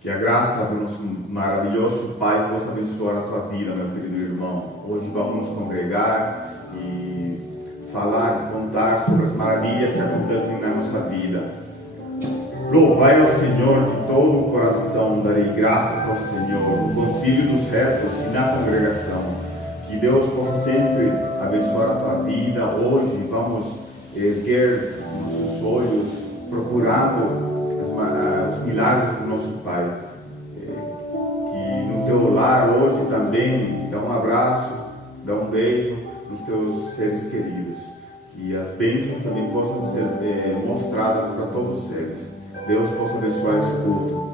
Que a graça do nosso maravilhoso Pai possa abençoar a tua vida, meu querido irmão. Hoje vamos nos congregar e falar, contar sobre as maravilhas que acontecem na nossa vida. Louvai ao Senhor de todo o coração, darei graças ao Senhor no concílio dos retos e na congregação. Que Deus possa sempre abençoar a tua vida. Hoje vamos erguer nossos olhos procurando os milagres do nosso Pai. Que no teu lar hoje também dá um abraço, dá um beijo nos teus seres queridos. Que as bênçãos também possam ser mostradas para todos os seres. Deus possa abençoar esse culto.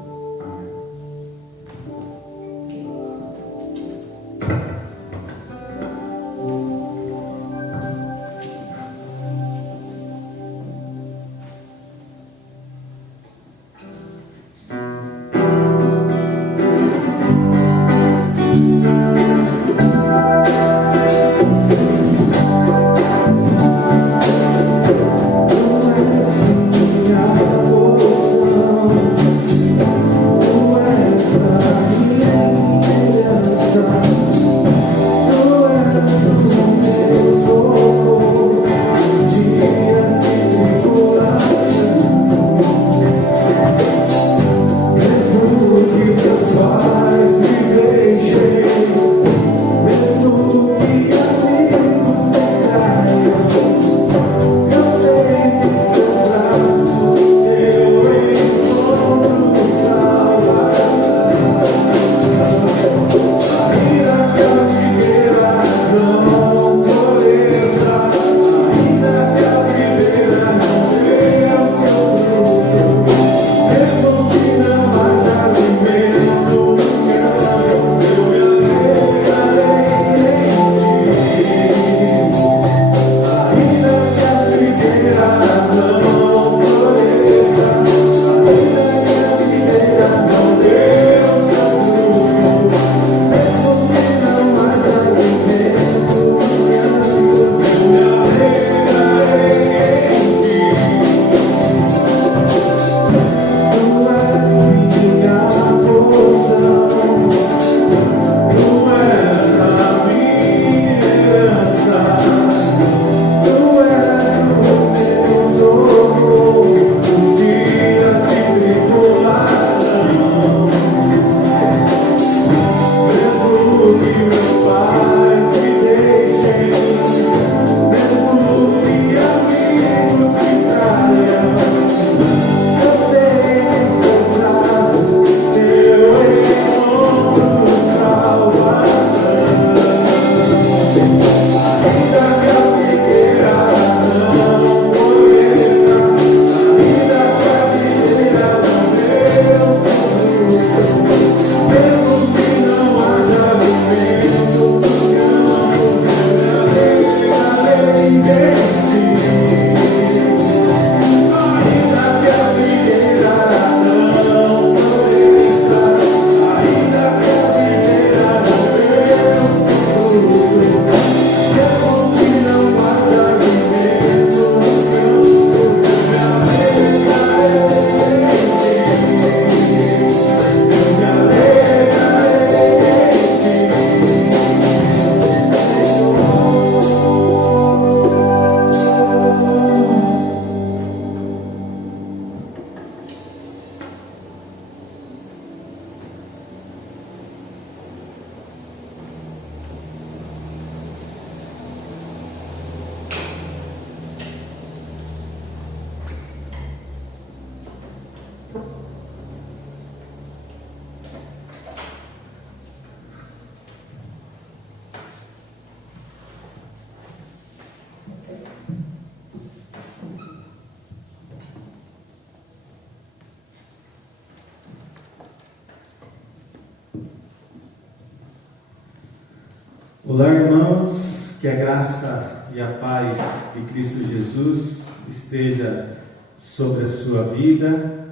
Olá, irmãos, que a graça e a paz de Cristo Jesus esteja sobre a sua vida.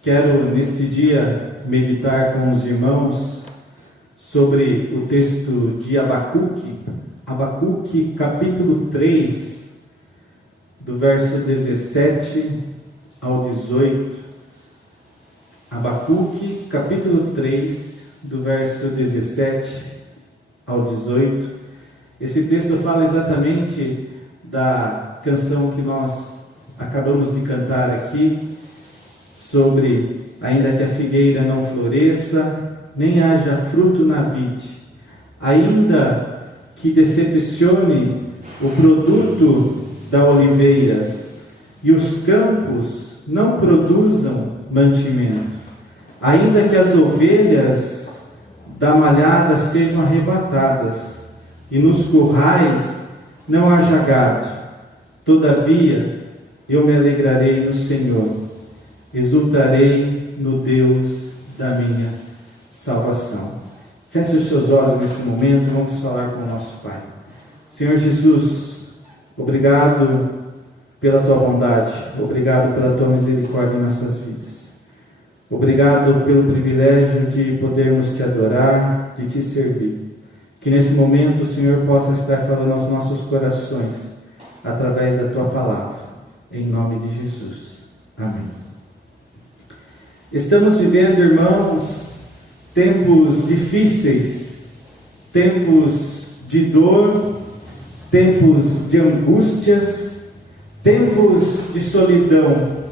Quero neste dia meditar com os irmãos sobre o texto de Abacuque capítulo 3, do verso 17 ao 18. Abacuque, capítulo 3, do verso 17 ao 18. Esse texto fala exatamente da canção que nós acabamos de cantar aqui, sobre ainda que a figueira não floresça, nem haja fruto na vide, ainda que decepcione o produto da oliveira, e os campos não produzam mantimento, ainda que as ovelhas da malhada sejam arrebatadas, e nos currais não haja gado, todavia eu me alegrarei no Senhor, exultarei no Deus da minha salvação. Feche os seus olhos nesse momento, vamos falar com o nosso Pai. Senhor Jesus, obrigado pela Tua bondade, obrigado pela Tua misericórdia em nossas vidas. Obrigado pelo privilégio de podermos Te adorar, de Te servir. Que nesse momento o Senhor possa estar falando aos nossos corações, através da Tua palavra, em nome de Jesus. Amém. Estamos vivendo, irmãos, tempos difíceis, tempos de dor, tempos de angústias, tempos de solidão,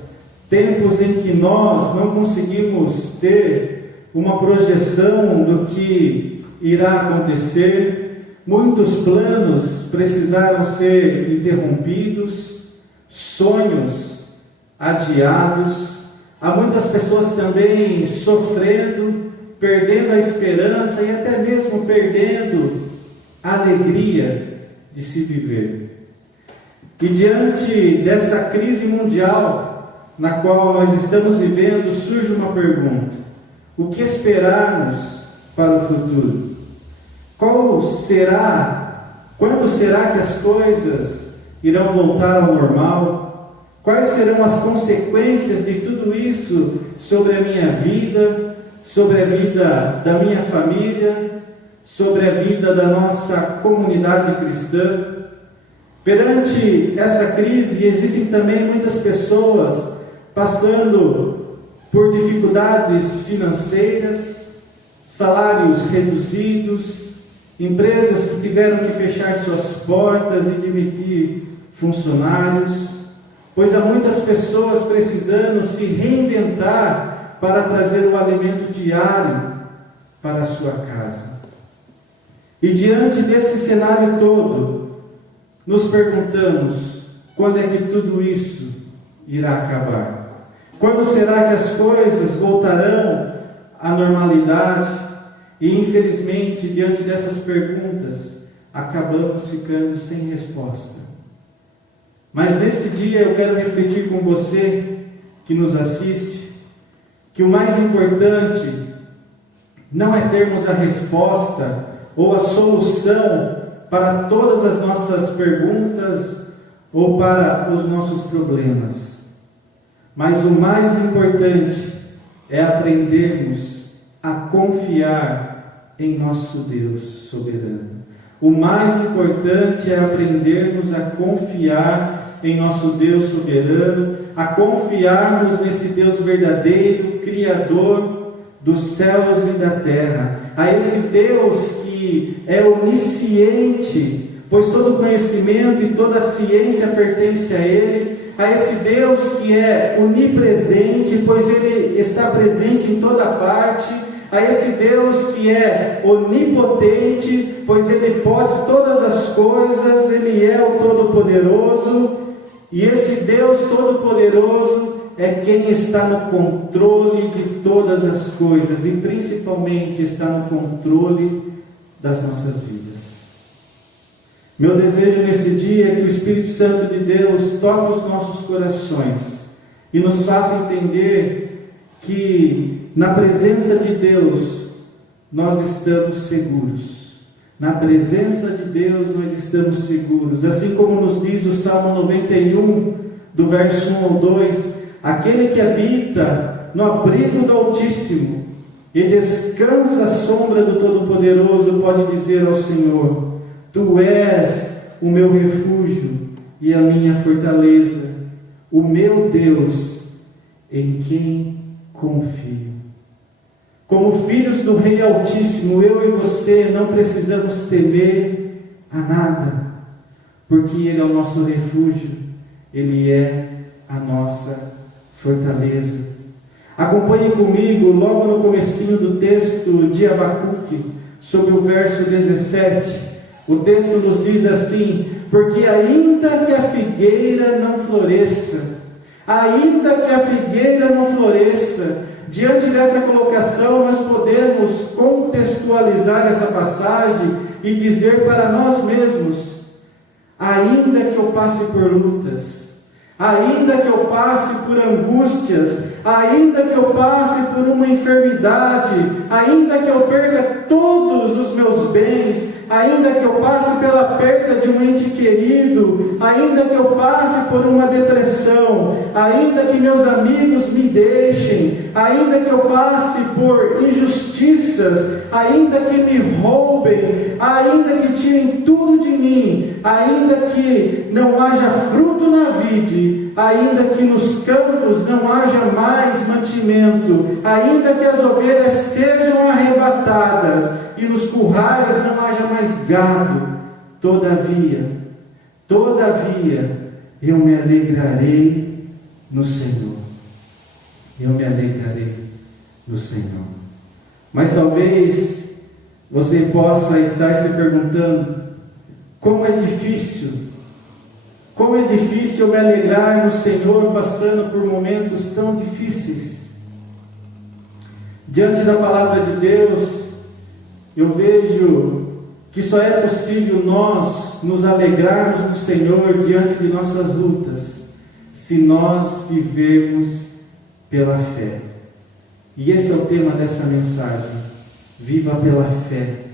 tempos em que nós não conseguimos ter uma projeção do que irá acontecer. Muitos planos precisaram ser interrompidos, sonhos adiados. Há muitas pessoas também sofrendo, perdendo a esperança e até mesmo perdendo a alegria de se viver. E diante dessa crise mundial na qual nós estamos vivendo, surge uma pergunta: o que esperarmos para o futuro? Quando será que as coisas irão voltar ao normal? Quais serão as consequências de tudo isso sobre a minha vida, sobre a vida da minha família, sobre a vida da nossa comunidade cristã? Perante essa crise, existem também muitas pessoas passando por dificuldades financeiras, salários reduzidos, empresas que tiveram que fechar suas portas e demitir funcionários, pois há muitas pessoas precisando se reinventar para trazer o alimento diário para a sua casa. E diante desse cenário todo, nos perguntamos: quando é que tudo isso irá acabar? Quando será que as coisas voltarão à normalidade? E infelizmente, diante dessas perguntas, acabamos ficando sem resposta. Mas nesse dia eu quero refletir com você que nos assiste, que o mais importante não é termos a resposta ou a solução para todas as nossas perguntas ou para os nossos problemas. Mas o mais importante é aprendermos a confiar em nosso Deus soberano. O mais importante é aprendermos a confiar em nosso Deus soberano, a confiarmos nesse Deus verdadeiro, Criador dos céus e da terra, a esse Deus que é onisciente, pois todo conhecimento e toda ciência pertence a Ele, a esse Deus que é onipresente, pois Ele está presente em toda parte, a esse Deus que é onipotente, pois Ele pode todas as coisas, Ele é o Todo-Poderoso, e esse Deus Todo-Poderoso é quem está no controle de todas as coisas, e principalmente está no controle das nossas vidas. Meu desejo nesse dia é que o Espírito Santo de Deus toque os nossos corações e nos faça entender que na presença de Deus nós estamos seguros. Na presença de Deus nós estamos seguros. Assim como nos diz o Salmo 91, do verso 1 ao 2, aquele que habita no abrigo do Altíssimo e descansa à sombra do Todo-Poderoso pode dizer ao Senhor: Tu és o meu refúgio e a minha fortaleza, o meu Deus em quem confio. Como filhos do Rei Altíssimo, eu e você não precisamos temer a nada, porque Ele é o nosso refúgio, Ele é a nossa fortaleza. Acompanhe comigo, logo no comecinho do texto de Abacuque, sobre o verso 17. O texto nos diz assim: porque ainda que a figueira não floresça, ainda que a figueira não floresça. Diante desta colocação, nós podemos contextualizar essa passagem e dizer para nós mesmos: ainda que eu passe por lutas, ainda que eu passe por angústias, ainda que eu passe por uma enfermidade, ainda que eu perca todos os meus bens, ainda que eu passe pela perda de um ente querido, ainda que eu passe por uma depressão, ainda que meus amigos me deixem, ainda que eu passe por injustiças, ainda que me roubem, ainda que tirem tudo de mim, ainda que não haja fruto na vide, ainda que nos campos não haja mais mantimento, ainda que as ovelhas sejam arrebatadas e nos currais não haja mais gado, todavia, eu me alegrarei no Senhor. Eu me alegrarei no Senhor. Mas talvez você possa estar se perguntando: como é difícil eu me alegrar no Senhor passando por momentos tão difíceis. Diante da palavra de Deus, eu vejo que só é possível nós nos alegrarmos no Senhor diante de nossas lutas, se nós vivermos pela fé. E esse é o tema dessa mensagem: viva pela fé.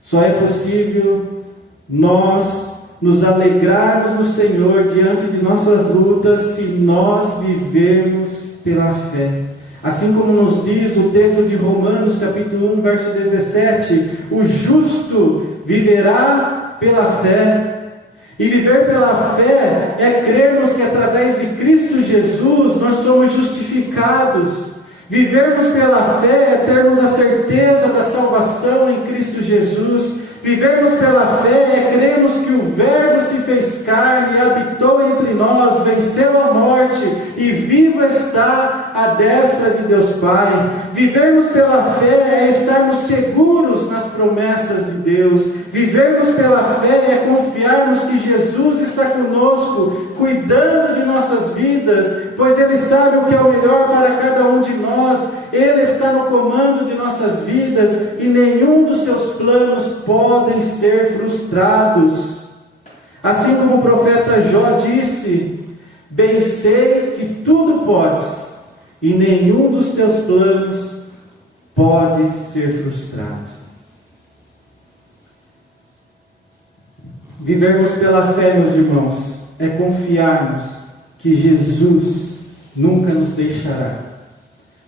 Só é possível nós nos alegrarmos no Senhor diante de nossas lutas se nós vivermos pela fé. Assim como nos diz o texto de Romanos, capítulo 1, verso 17, o justo viverá pela fé. E viver pela fé é crermos que através de Cristo Jesus nós somos justificados. Vivermos pela fé é termos a certeza da salvação em Cristo Jesus. Vivermos pela fé é crermos que o Verbo se fez carne e habitou entre nós, venceu a morte e vivo está à destra de Deus Pai. Vivermos pela fé é estarmos seguros nas promessas de Deus. Vivermos pela fé é confiarmos que Jesus está conosco, cuidando de nossas vidas, pois Ele sabe o que é o melhor para cada um de nós. Ele está no comando de nossas vidas e nenhum dos seus planos podem ser frustrados. Assim como o profeta Jó disse: bem sei que tudo podes e nenhum dos teus planos pode ser frustrado. Vivermos pela fé, meus irmãos, é confiarmos que Jesus nunca nos deixará,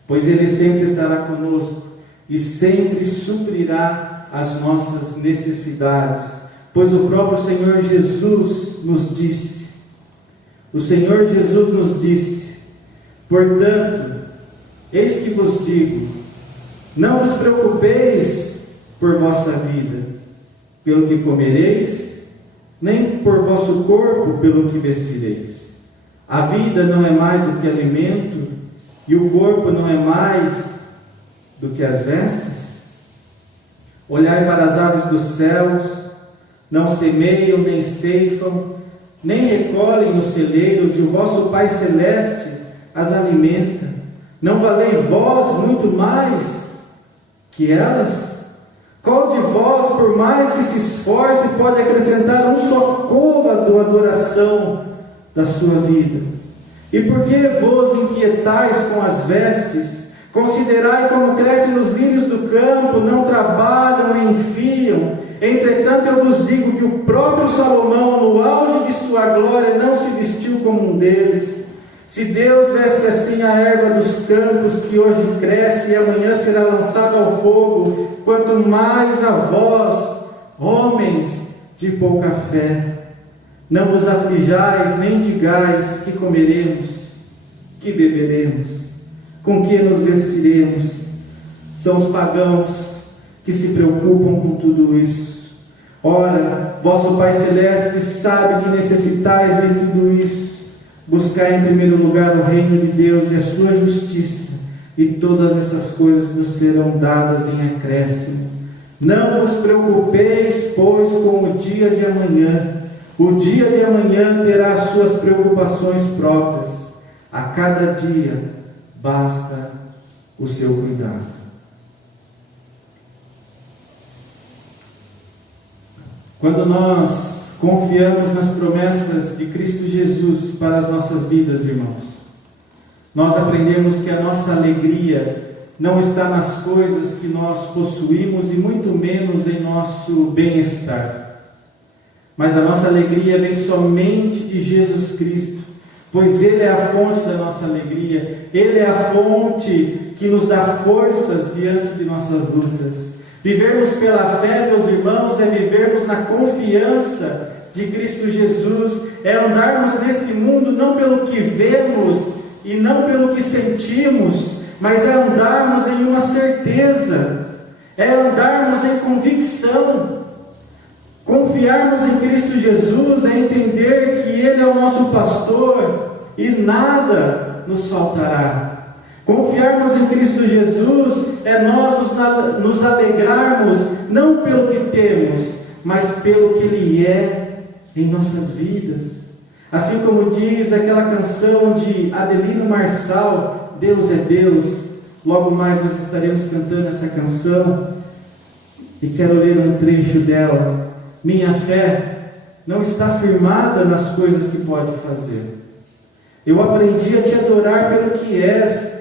pois Ele sempre estará conosco e sempre suprirá as nossas necessidades, pois o próprio Senhor Jesus nos disse, portanto, eis que vos digo, não vos preocupeis por vossa vida, pelo que comereis, nem por vosso corpo, pelo que vestireis. A vida não é mais do que alimento, e o corpo não é mais do que as vestes? Olhai para as aves dos céus, não semeiam, nem ceifam, nem recolhem nos celeiros, e o vosso Pai Celeste as alimenta. Não valei vós muito mais que elas? Qual de vós, por mais que se esforce, pode acrescentar um só côvado à adoração da sua vida? E por que vos inquietais com as vestes? Considerai como crescem os lírios do campo, não trabalham nem fiam. Entretanto, eu vos digo que o próprio Salomão, no auge de sua glória, não se vestiu como um deles. Se Deus veste assim a erva dos campos, que hoje cresce e amanhã será lançada ao fogo, quanto mais a vós, homens de pouca fé. Não vos aflijais, nem digais: que comeremos, que beberemos, com que nos vestiremos. São os pagãos que se preocupam com tudo isso. Ora, vosso Pai Celeste sabe que necessitais de tudo isso. Buscai em primeiro lugar o reino de Deus e a sua justiça, e todas essas coisas nos serão dadas em acréscimo. Não vos preocupeis, pois, com o dia de amanhã. O dia de amanhã terá as suas preocupações próprias. A cada dia basta o seu cuidado. Quando nós confiamos nas promessas de Cristo Jesus para as nossas vidas, irmãos, nós aprendemos que a nossa alegria não está nas coisas que nós possuímos e muito menos em nosso bem-estar. Mas a nossa alegria vem somente de Jesus Cristo, pois Ele é a fonte da nossa alegria, Ele é a fonte que nos dá forças diante de nossas lutas. Vivermos pela fé, meus irmãos, é vivermos na confiança de Cristo Jesus, é andarmos neste mundo não pelo que vemos e não pelo que sentimos, mas é andarmos em uma certeza, é andarmos em convicção. Confiarmos em Cristo Jesus é entender que Ele é o nosso pastor e nada nos faltará. Confiarmos em Cristo Jesus é nós nos alegrarmos não pelo que temos, mas pelo que Ele é em nossas vidas. Assim como diz aquela canção de Adelino Marçal, Deus é Deus. Logo mais nós estaremos cantando essa canção e quero ler um trecho dela. Minha fé não está firmada nas coisas que pode fazer. Eu aprendi a te adorar pelo que és.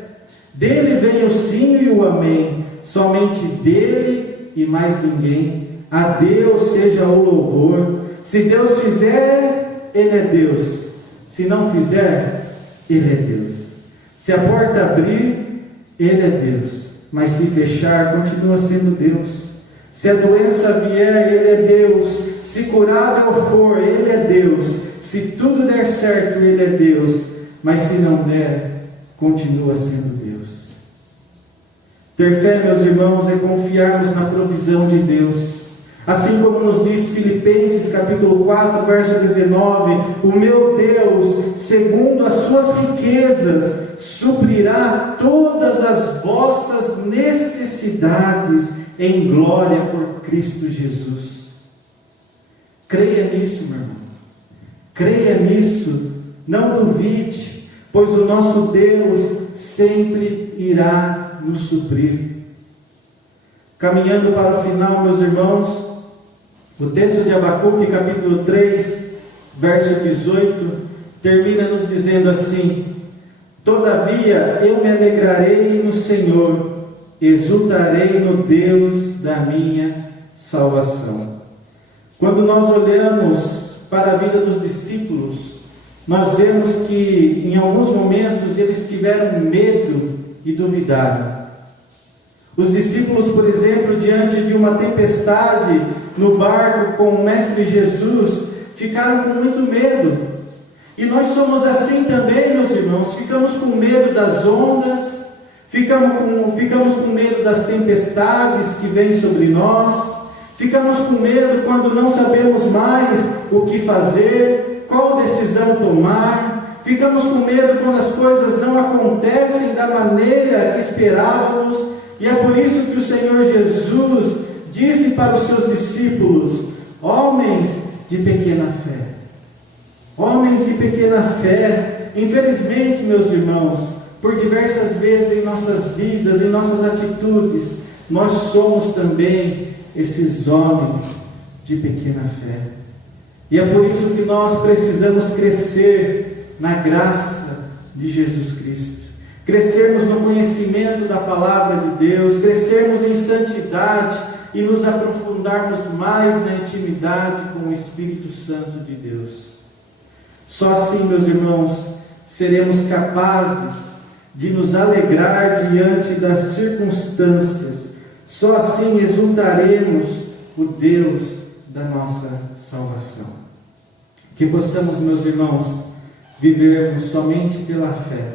Dele vem o sim e o amém. Somente dele e mais ninguém. A Deus seja o louvor. Se Deus fizer, Ele é Deus. Se não fizer, Ele é Deus. Se a porta abrir, Ele é Deus. Mas se fechar, continua sendo Deus. Se a doença vier, Ele é Deus. Se curado eu for, Ele é Deus. Se tudo der certo, Ele é Deus. Mas se não der, continua sendo Deus. Ter fé, meus irmãos, é confiarmos na provisão de Deus. Assim como nos diz Filipenses capítulo 4, verso 19, o meu Deus, segundo as suas riquezas, suprirá todas as vossas necessidades em glória por Cristo Jesus. Creia nisso, meu irmão. Creia nisso. Não duvide, pois o nosso Deus sempre irá nos suprir. Caminhando para o final, meus irmãos, o texto de Abacuque, capítulo 3, verso 18, termina nos dizendo assim: todavia eu me alegrarei no Senhor, exultarei no Deus da minha salvação. Quando nós olhamos para a vida dos discípulos, nós vemos que em alguns momentos eles tiveram medo e duvidaram. Os discípulos, por exemplo, diante de uma tempestade no barco com o Mestre Jesus, ficaram com muito medo. E nós somos assim também, meus irmãos, ficamos com medo das ondas, ficamos com medo das tempestades que vêm sobre nós, ficamos com medo quando não sabemos mais o que fazer, qual decisão tomar, ficamos com medo quando as coisas não acontecem da maneira que esperávamos, e é por isso que o Senhor Jesus disse para os seus discípulos: homens de pequena fé. Homens de pequena fé. Infelizmente, meus irmãos, por diversas vezes em nossas vidas, em nossas atitudes, nós somos também esses homens de pequena fé. E é por isso que nós precisamos crescer na graça de Jesus Cristo, crescermos no conhecimento da palavra de Deus, crescermos em santidade e nos aprofundarmos mais na intimidade com o Espírito Santo de Deus. Só assim, meus irmãos, seremos capazes de nos alegrar diante das circunstâncias. Só assim exultaremos o Deus da nossa salvação. Que possamos, meus irmãos, vivermos somente pela fé,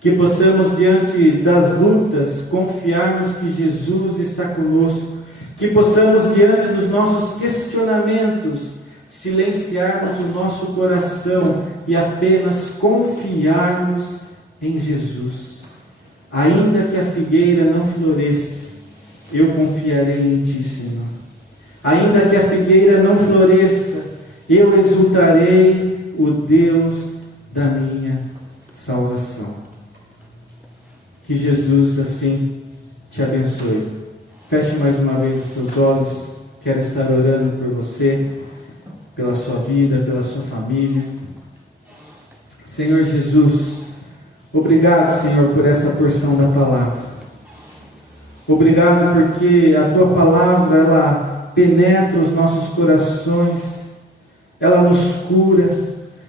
Que possamos, diante das lutas, confiarmos que Jesus está conosco. Que possamos, diante dos nossos questionamentos, silenciarmos o nosso coração e apenas confiarmos em Jesus. Ainda que a figueira não floresça, eu confiarei em Ti, Senhor. Ainda que a figueira não floresça, eu exultarei o Deus da minha salvação. Que Jesus assim te abençoe. Feche mais uma vez os seus olhos. Quero estar orando por você, pela sua vida, pela sua família. Senhor Jesus, obrigado, Senhor, por essa porção da palavra. Obrigado porque a Tua palavra, ela penetra os nossos corações, ela nos cura,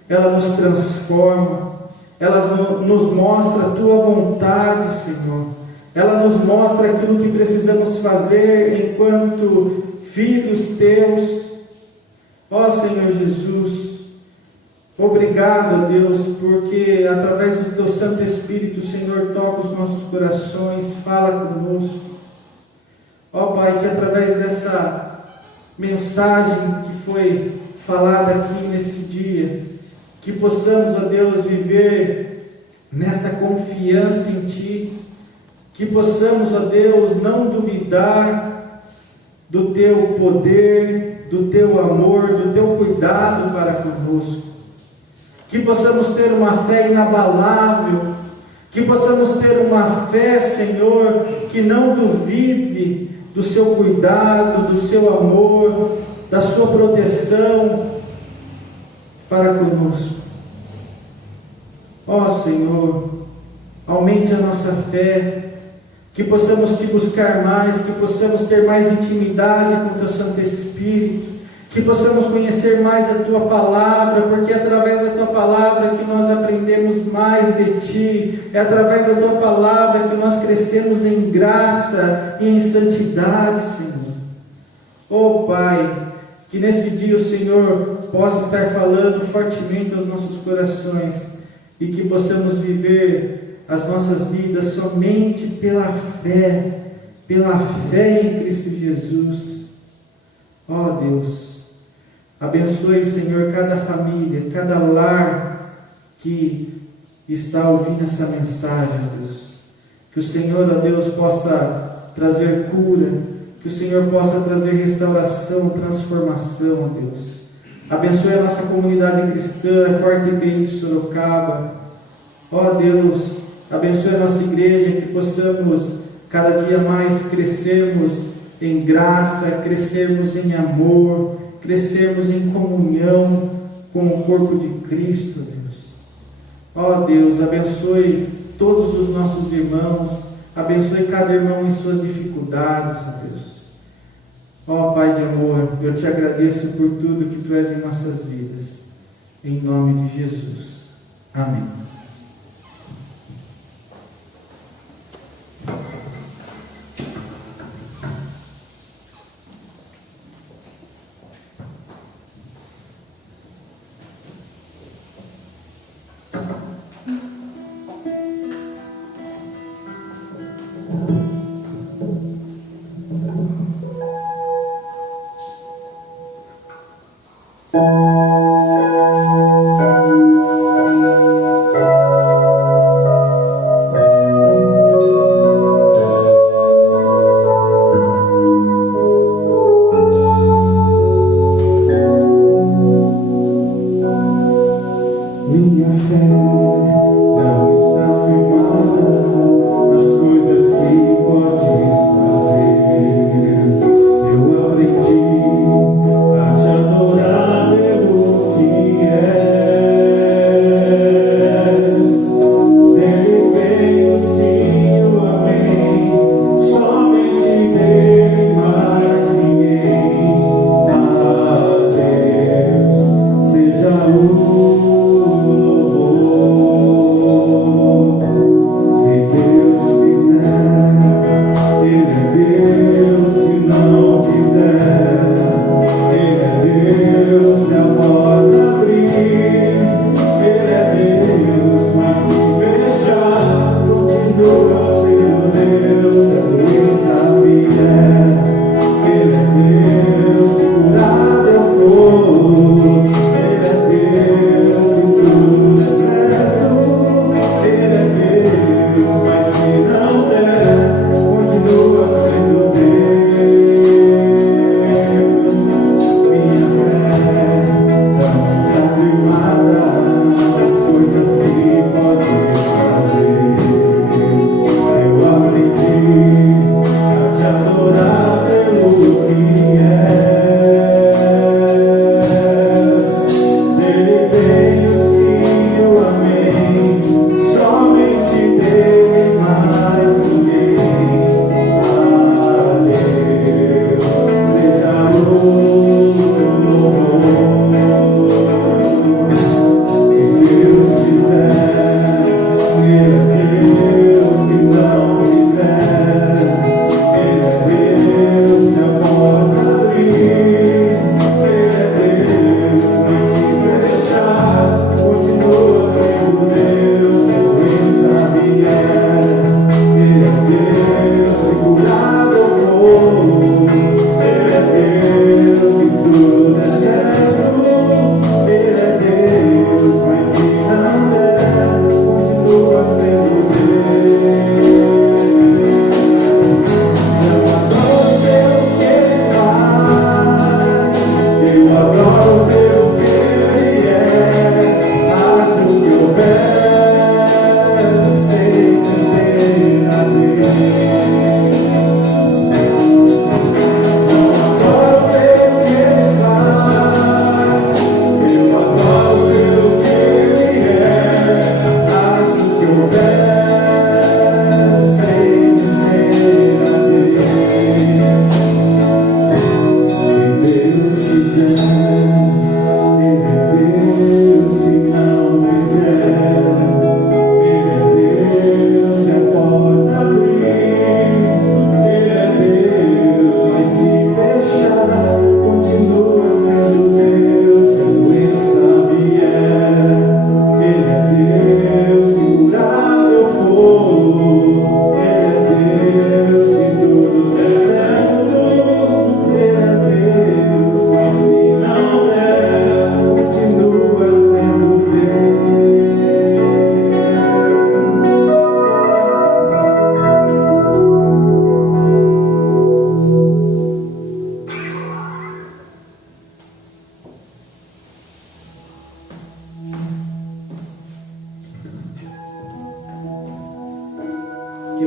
ela nos transforma, ela nos mostra a Tua vontade, Senhor. Ela nos mostra aquilo que precisamos fazer enquanto filhos Teus. Ó Senhor Jesus, obrigado, Deus, porque através do Teu Santo Espírito, Senhor, toca os nossos corações, fala conosco. Ó Pai, que através dessa mensagem que foi falada aqui nesse dia, que possamos, ó Deus, viver nessa confiança em Ti, que possamos, ó Deus, não duvidar do Teu poder, do Teu amor, do Teu cuidado para conosco, que possamos ter uma fé inabalável, que possamos ter uma fé, Senhor, que não duvide do Seu cuidado, do Seu amor, da Sua proteção para conosco. Ó Senhor, aumente a nossa fé, que possamos Te buscar mais, que possamos ter mais intimidade com o Teu Santo Espírito, que possamos conhecer mais a Tua palavra, porque é através da Tua palavra que nós aprendemos mais de Ti, é através da Tua palavra que nós crescemos em graça e em santidade, Senhor. Oh Pai, que nesse dia o Senhor possa estar falando fortemente aos nossos corações e que possamos viver as nossas vidas somente pela fé em Cristo Jesus. Ó Deus, abençoe, Senhor, cada família, cada lar que está ouvindo essa mensagem, Deus. Que o Senhor, ó Deus, possa trazer cura, que o Senhor possa trazer restauração, transformação, ó Deus. Abençoe a nossa comunidade cristã, a Quarta IPI de Sorocaba. Ó Deus, abençoe a nossa igreja, que possamos cada dia mais crescermos em graça, crescermos em amor, crescermos em comunhão com o corpo de Cristo, Deus. Ó Deus, abençoe todos os nossos irmãos, abençoe cada irmão em suas dificuldades, ó Deus. Ó Pai de amor, eu Te agradeço por tudo que Tu és em nossas vidas. Em nome de Jesus. Amém. Minha fé não está firmada nas coisas que podes fazer. Eu aprendi a te adorar, eu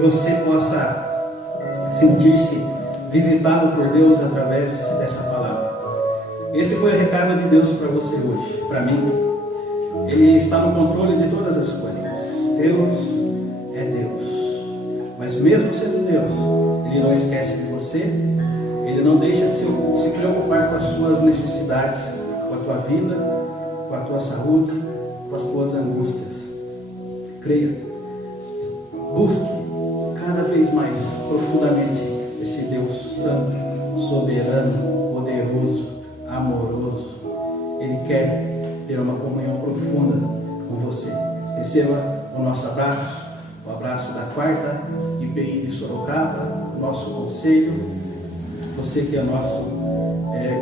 você possa sentir-se visitado por Deus através dessa palavra. Esse foi o recado de Deus para você hoje, para mim. Ele está no controle de todas as coisas. Deus é Deus. Mas mesmo sendo Deus, Ele não esquece de você. Ele não deixa de se preocupar com as suas necessidades, com a tua vida, com a tua saúde, com as tuas angústias. Creia. Busque cada vez mais profundamente esse Deus santo, soberano, poderoso, amoroso. Ele quer ter uma comunhão profunda com você. Receba o nosso abraço, o abraço da 4ª IPI de Sorocaba, o nosso conselho. Você que é nosso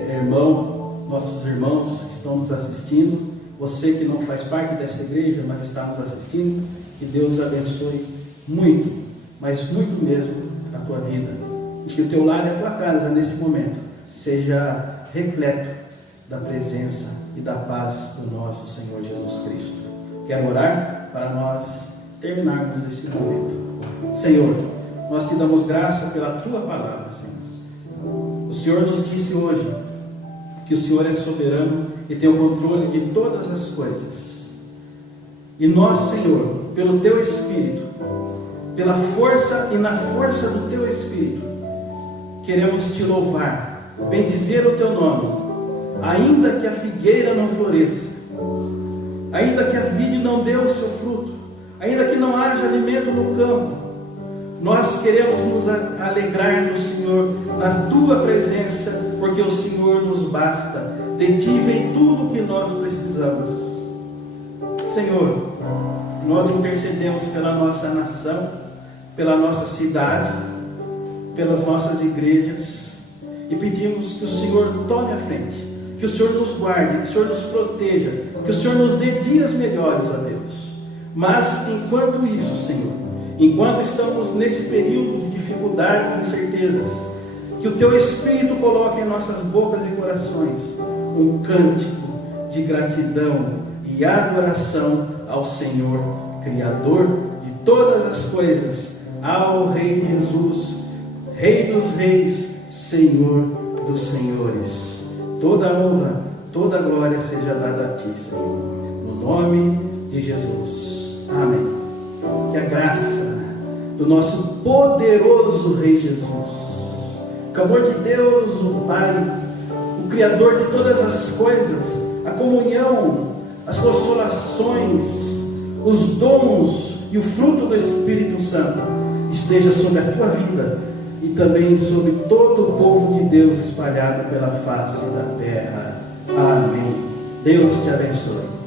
irmão, nossos irmãos que estão nos assistindo, você que não faz parte dessa igreja, mas está nos assistindo, que Deus abençoe muito, mas muito mesmo a tua vida. E que o teu lar e a tua casa nesse momento seja repleto da presença e da paz do nosso Senhor Jesus Cristo. Quero orar para nós terminarmos este momento. Senhor, nós te damos graça pela tua palavra, Senhor. O Senhor nos disse hoje que o Senhor é soberano e tem o controle de todas as coisas. E nós, Senhor, pelo teu Espírito, pela força e na força do teu Espírito, queremos te louvar, bendizer o teu nome, ainda que a figueira não floresça, ainda que a vide não dê o seu fruto, ainda que não haja alimento no campo, nós queremos nos alegrar no Senhor, na tua presença, porque o Senhor nos basta. De ti vem tudo o que nós precisamos. Senhor, nós intercedemos pela nossa nação, pela nossa cidade, pelas nossas igrejas, e pedimos que o Senhor tome a frente, que o Senhor nos guarde, que o Senhor nos proteja, que o Senhor nos dê dias melhores, ó Deus. Mas enquanto isso, Senhor, enquanto estamos nesse período de dificuldade, de incertezas, que o teu Espírito coloque em nossas bocas e corações um cântico de gratidão e adoração ao Senhor, Criador de todas as coisas, ao Rei Jesus, Rei dos reis, Senhor dos senhores. Toda a honra, toda a glória seja dada a ti, Senhor, no nome de Jesus. Amém. Que a graça do nosso poderoso Rei Jesus, o amor de Deus, o Pai, o Criador de todas as coisas, a comunhão, as consolações, os dons e o fruto do Espírito Santo esteja sobre a tua vida e também sobre todo o povo de Deus espalhado pela face da terra. Amém. Deus te abençoe.